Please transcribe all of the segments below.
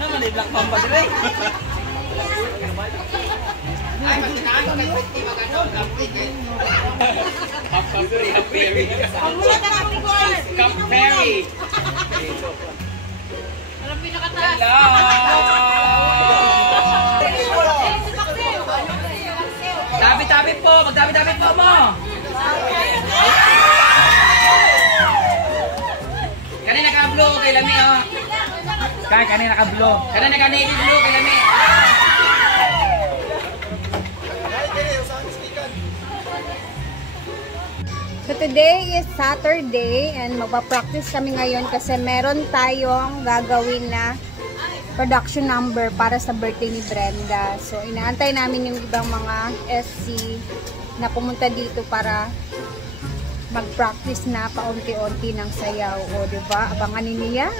Naman ni Black Mamba dire. Ay, magsinaan kami pwede magano, Capri. Capri. Alam pinakataas. Tabi-tabi po, magtabi-tabi po mo. Kanina ka-blue kay Lami oh. Kanina ka-blue. Kanina ka-navy blue kay Lami. So today is Saturday and magpa-practice kami ngayon kasi meron tayong gagawin na production number para sa birthday ni Brenda. So inaantay namin yung ibang mga SC na pumunta dito para mag-practice na paunti-unti ng sayaw. O diba? Abangan ninyo yan.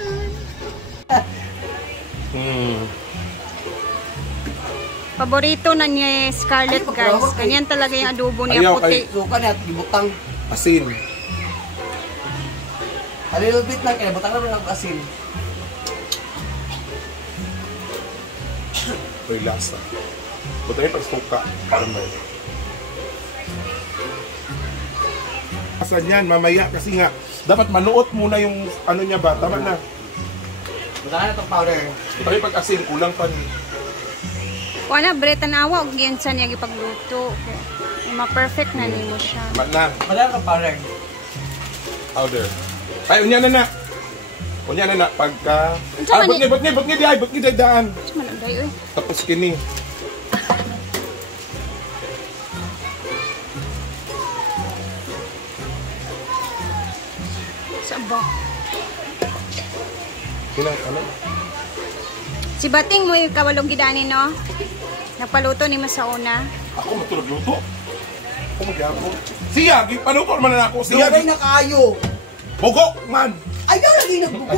Paborito na niya Scarlett guys. Ganyan talaga yung adobo niya puti. Suka niya, ibutang asin. A little bit lang, butang na ng asin. Ito'y lasa. Butangin pag suka. Para may. Asan yan, mamaya kasi nga, dapat manuot muna yung ano niya ba, tama na. Butang na itong powder. Butangin pag asin, kulang pa niya. Kung na, Breta na awa, og yan siya niya ipagluto. Ma-perfect na nimo siya. Na. Madami kang powder. Powder. Ay, unya na. Unya na pagka... Ba't ni daan. Malagay, uy. Tapos kini. Saba. Ano? Si Bating mo yung kawalong gidanin, no? Nagpaluto ni mo sa una. Ako matulog luto. Ako magyapon. Siya, paluto naman na ako. Siya, Dugay na kayo. bugok man. Ayaw lagi nagbukok.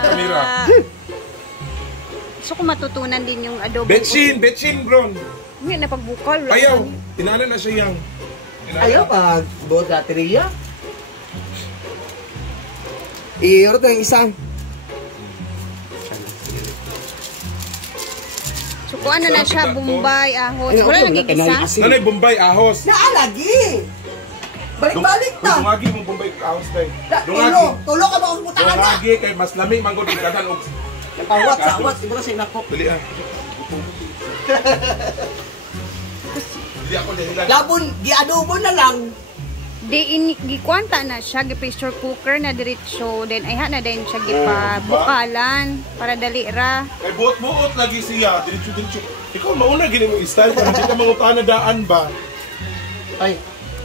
Kamera. So kung matutunan din yung adobo. Betchin, bron. Hindi na pagbukal. Ayaw, tinala na siya yang. Ayaw pag buot baterya. Iurot na yung isang. So kung ano na siya, Bombay, ahos. Wala naging isa. Nanay, Bombay, ahos. Naalagi! Balik-balik ta! Dungagi mong Bombay, ahos tayo. Tulo ka ba kung butangan na? Dungagi, kay mas lamig, manggod yung kanan. Napawat sa awat, iba na sa inakok. Dali ah. Hindi ako dahilan. Labon, gi-adobo na lang. Gikwanta na siya, gi-pressure cooker na diretso. Then ayha na din siya gipabukalan para dali ra. Kay buot-buot lagi siya, diretso-diretso. Ikaw mauna gini mo style kung hindi ka mangutaan na daan ba? Ay,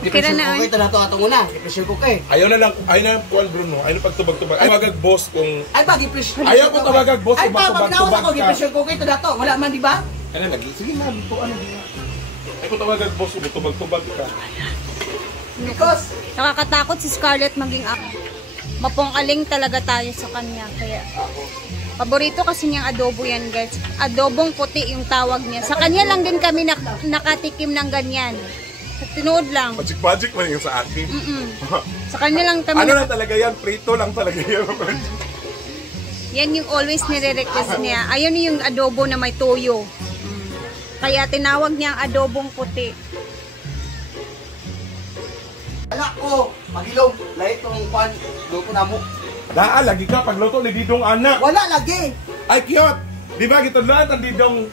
di-pressure cooker ito na ito atong una. Di-pressure cooker. Ayaw na lang, ayaw na kuwan Bruno, ayaw na pagtubag-tubag. Ay, magag boss kung... Ay pa, di-pressure. Ayaw ko tabagag boss kung magtubag-tubag ka. Di-pressure cooker ito na ito. Wala man, di ba? Ano lagi? Sige na, dito ano diba? Ay kung tawagag boss kung magtubag-tubag ka. Because... Nakakatakot si Scarlett maging ako. Mapong-aling talaga tayo sa kanya. Kaya, paborito kasi niyang adobo yan guys. Adobong puti yung tawag niya. Sa kanya lang din kami nakatikim ng ganyan. Sa tinood lang. Magic-magic man yung sa akin. Sa kanya lang kami. Ano lang talaga yan? Prito lang talaga yan. Yan yung always nire-request niya. Ayun yung adobo na may toyo. Kaya tinawag niya ang adobong puti. Anak ko, magilom. Lahit tong pan, luto na mo. Naa, lagi ka pagluto ni Didong anak. Wala lagi. Ay, cute! Di ba gito lahat ang Didong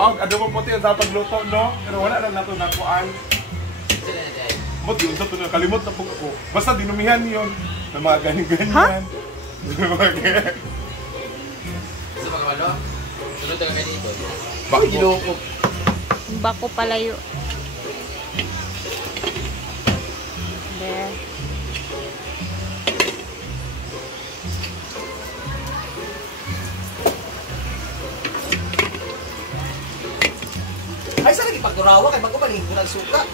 adobo puti ang sa pagluto, no? Pero wala lang nato nakuan. Ba't yun? Ito nakalimot na po ko. Basta dinumihan yun. Na mga ganyan-ganyan. Ha? Gusto pa ka sunod ka dito. Bakit Ginoko. Bako palayo. There. Ay, saan lagi pagdurawa? Kaya bago ba rin ng suka?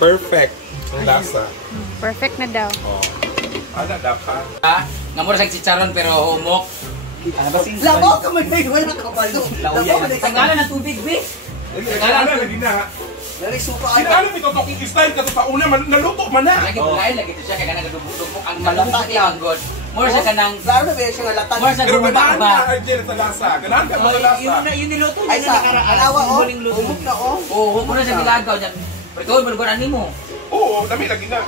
Perfect. Ang lasa. Perfect na daw. Oh. Ano dapat? Nga mura sa chicharon pero humok. Labo ka man may wala ka palo. Tanggalan ng tubig, be. Tanggalan lagi na. Dali, suka ay. Sinalo ito kung style ka sa una, naluto man na. Lagi lain lagi siya kaya nagdubog-dubog ang malasa niya ang god. More sa kanang Lalo na ba siya nga latag? more sa Pero gumba ganahan ba. na, Arjen, sa lasa. Ganahan ka mo sa lasa. Yun niluto Ay sa alawa oh. Umok na oh. Oh, huwag mo na sa gilagaw diyan. Pero mo lugar ani mo. Oo, dami lagi na.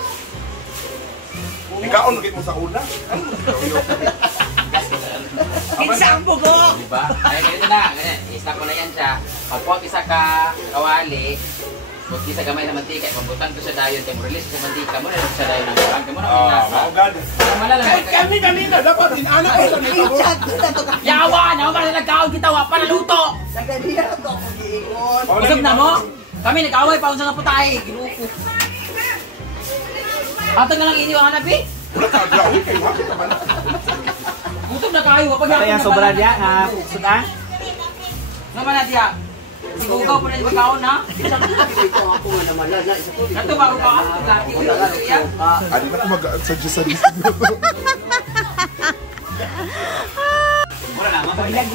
Ikaon lagi mo sa una. Ano mo sa ulo? Kinsa ang bugo? Diba? Ay, ganito na. Ganyan. I-stop mo na yan siya. Pagpot isa ka kawali, pag isa gamay na mantika, pagbutan ko siya dayon, kaya mo-release sa mantika mo, release siya dayon ng bukan. Kaya mo na ang nasa. Maugad. Malalang. Kami kanina, dapat inanak ko sa nito. Yawa! Nawa para nagkaon kita wa para luto! Nagadiya na to ako giingon. Usap na mo? Kami nag-away pa unsa nga putahe, ginuko. Atong na lang inyo ang hanapi. Wala ka, grabe kayo. Bakit naman? Gutom na kayo, wapag Kaya yung sobra niya, sudan. Naman na diya. Sigugaw po na yung pagkaon ha? Ito ako nga naman. Ito ba ako pa? Laki ko yan. Adi na ko mag-suggest sa dito.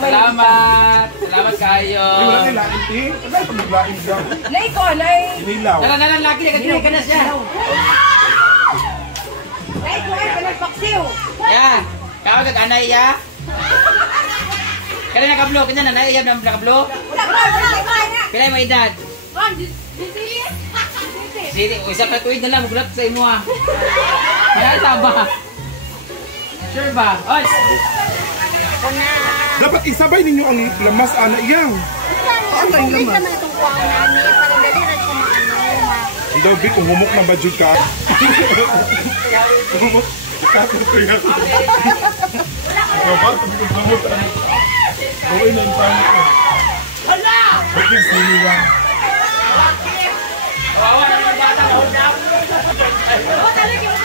Salamat! Salamat kayo! Di wala nila inti. Wala ito maglain ka. Lay ko, lay. Inilaw. Nalan, laki na kanina ka na siya. Lay ko, ay, panagpaksiw. Yan! Kawag ka anay ya? Kaya nakablo, kanya na naiyab na nakablo? Wala. Pilay mo edad? Sili, isa ka tuwid na lang, magulat sa imo ha. Kaya ba? Sure ba? Oy! Dapat isabay ninyo ang lamas ana iyang. Ano yung laman? Naman itong kuwang nani, para dali rin sa mga ano. Daw bi kung humok na budget ka. Humok. Kapit ko yan. Kapag sabi ko humok. Gawin na yung panik ko. Hala! Bakit siniwa? Kawawa na yung bata, hold up! Ang tutot ka naman yung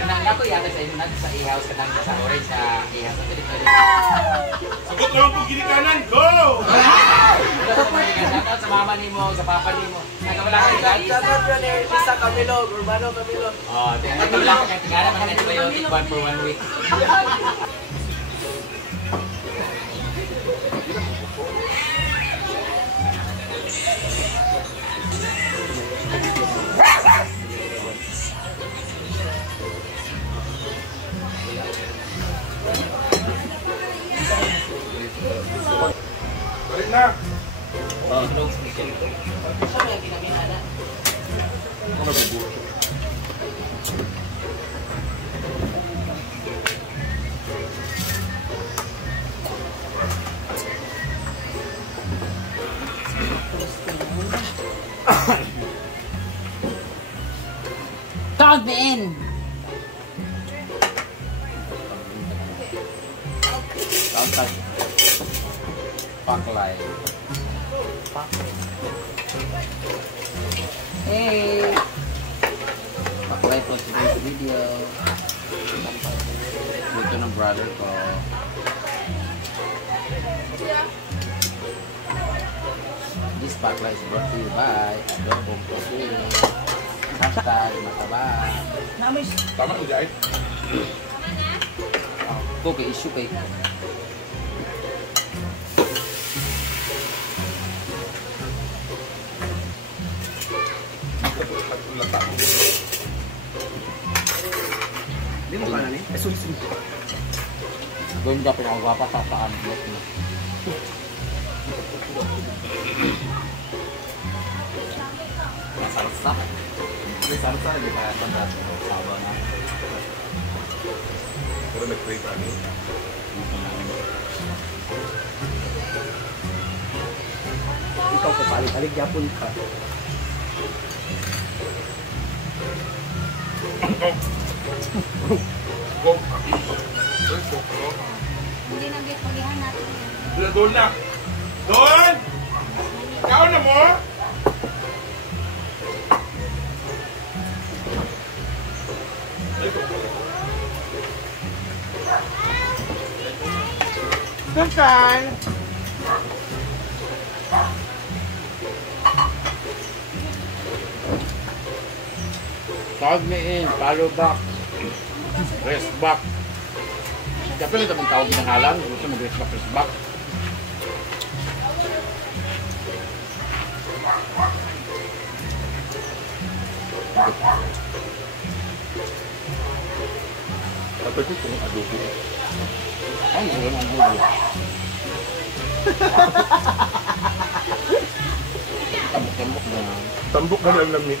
kanang nato yata sa inyo sa i-house kanang sa orange sa i-house sa Pilipinas. Sagot naman po ginikanan. Go! Sa mama ni mo, sa papa ni mo. Nagkawala ka guys? Dapat yun eh, Lisa Camilo, Urbano Camilo. Oh, tingnan lang ka tingnan man antibiotic one for 1 week. Balik na. Ako nagugulo. Count me in. Count. Paklay. Hey. Paklay for today's video. Dito ng brother ko. This paklay is brought to you by Adobong Coffee. Hashtag Matabang. Tama ko dyan. Ito kay issue kay Hindi mo ka na ni? Esun-sun. gawin ka pinakagwapa sa paan blok mo. Masarsa. May sarsa, hindi pa tanda sa sawa na. Pero nag-pray pa niyo. Ikaw ko palig-alig yapon ka. Go. Hindi nang pagihan natin. Doon na. Doon! Kaon na mo? Kakan. Tawag me in, follow back, rest back. Kaya pala ito mong tawag ng halang, gusto mo rest back, rest back. At ito kung adobo. Ay, hindi ko ang bubo. Tambok-tambok na. Tambok ka lang namin.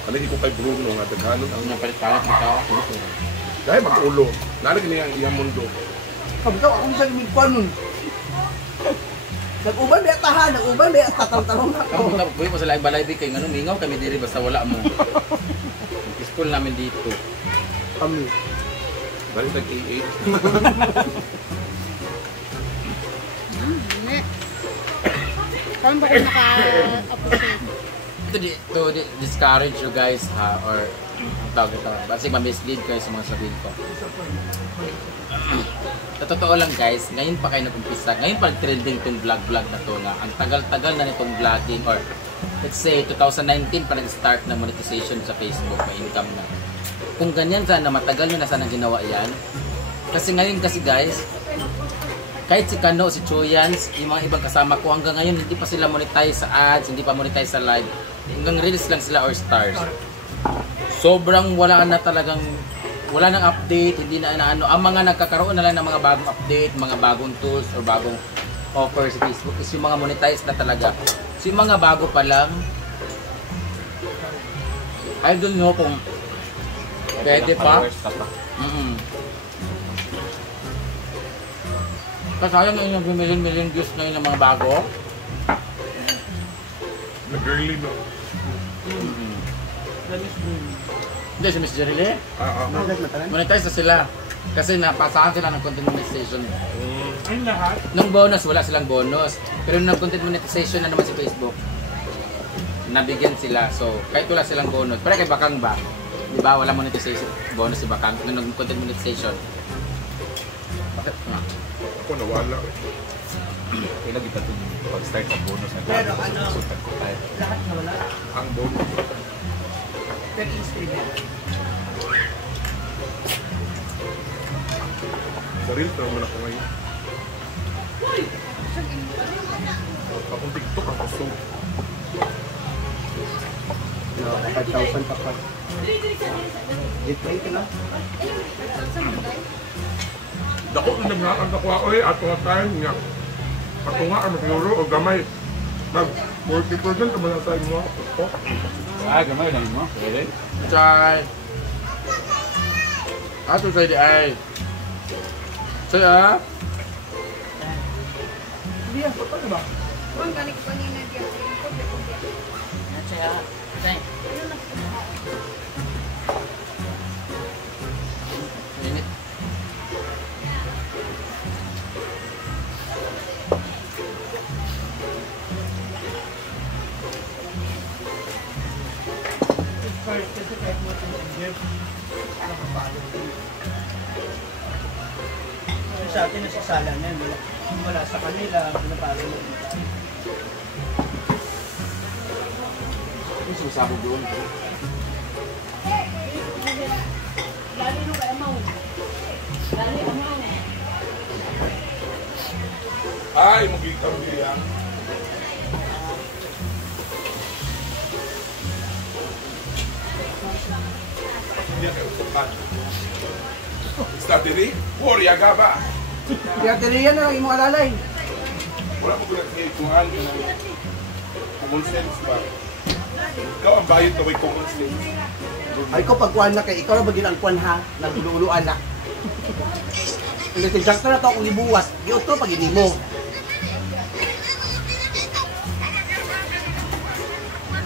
Kanagi ko kay Bruno nga daghanon ang Ang napalit-palit ng tao. dahil mag-ulo. Nalag niya ang iyang mundo. Kabitaw, akong sa limigpan nun. Nag-uban may tahan, nag-uban may tatang-tarong ako. Kamu tapos buhay mo sa laing balay kay ngano mingaw kami diri basta wala mo. School namin dito. Kami. Balik tag-88. Kung ba kayo naka-appreciate? To discourage you guys ha or tawag ito. Basta ma-mislead kayo sa mga sabihin ko. Sa totoo lang guys, ngayon pa kayo nag-umpisa. Ngayon pa trending itong vlog na to nga. Ang tagal-tagal na nitong vlogging or let's say 2019 pa nag-start na monetization sa Facebook, may income na. Kung ganyan sana, matagal nyo na sana ginawa yan. Kasi ngayon kasi guys, kahit si Kano, si Choyans, yung mga ibang kasama ko, hanggang ngayon hindi pa sila monetize sa ads, hindi pa monetize sa live. Hanggang reels lang sila or stars. Sobrang wala na talagang, wala nang update, hindi na ano. Ang mga nagkakaroon na lang ng mga bagong update, mga bagong tools or bagong offer sa Facebook is yung mga monetize na talaga. So yung mga bago pa lang, I don't know kung pwede pa. Kasi sayang na yung million views na yun ng mga bago. Nag-girly no. Hindi, si Miss Jerry monetize na sila. Kasi napasahan sila ng content monetization. Ang lahat? Nung bonus, wala silang bonus. Pero nung content monetization na naman si Facebook, nabigyan sila. So, kahit wala silang bonus. Pero kay Bakang ba? Di ba? Wala monetization bonus si Bakang. Nung content monetization. Bakit nga? Ako nawala. Kailan kita ito pag-start ang bonus na Pero ano, lahat na wala. Ang bonus. Pero instrument. Saril, pero naman ako ngayon. Akong TikTok, ako so. 5,000 pa pa. Dito ka na. Dako na nagnakan ako ako ato nga tayo niya. Ato nga ang magluro o gamay. Mag 40% naman ang tayo mo. Ah, gamay lang mo. Pwede. Chay! Ato sa di ay. Chay ah! Hindi yan, paano ba? Kung galing ko kanina diyan. Minute. Sa atin nasasala na yan, wala sa kanila, pinapalo mo. Ano sumasabog doon? Ay, magiging niya. Hindi kayo utukan. Statiri, Warrior Gaba. Kaya tiriyan na lang yung mga alalay. Wala mo gulat ngayon kung ano na common sense ba? Ikaw ang bayad na may common sense. Ay ko pagkuhan na kay ikaw na bagin ang kuhan ha, nagluluan na. Hindi si Jack na to akong ibuwas, giot to pag mo.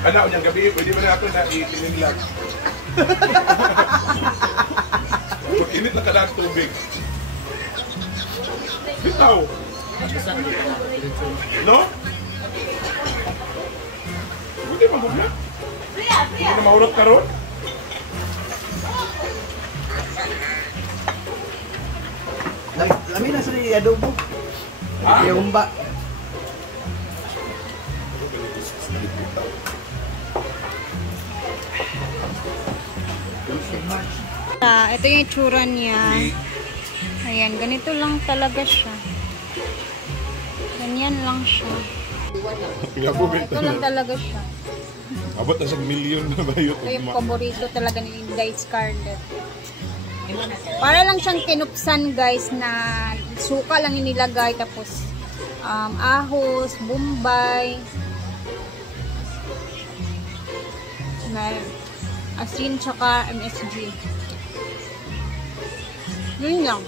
Ano niyang gabi, pwede ba natin na itiniglag? Init na ka na ang tubig. Bitaw! No? Pwede magod na. Hindi na mahurot ka ron. Lami na sa adobo. Yung ba? Ito yung itsura niya. Ayan, ganito lang talaga siya. Ganyan lang siya. Ito lang talaga siya. Abot na sa milyon na ba yun? Ito yung paborito talaga ni Inday Scarlett. Para lang siyang tinupsan guys na suka lang inilagay tapos ahos, bombay, asin tsaka MSG. Yun lang.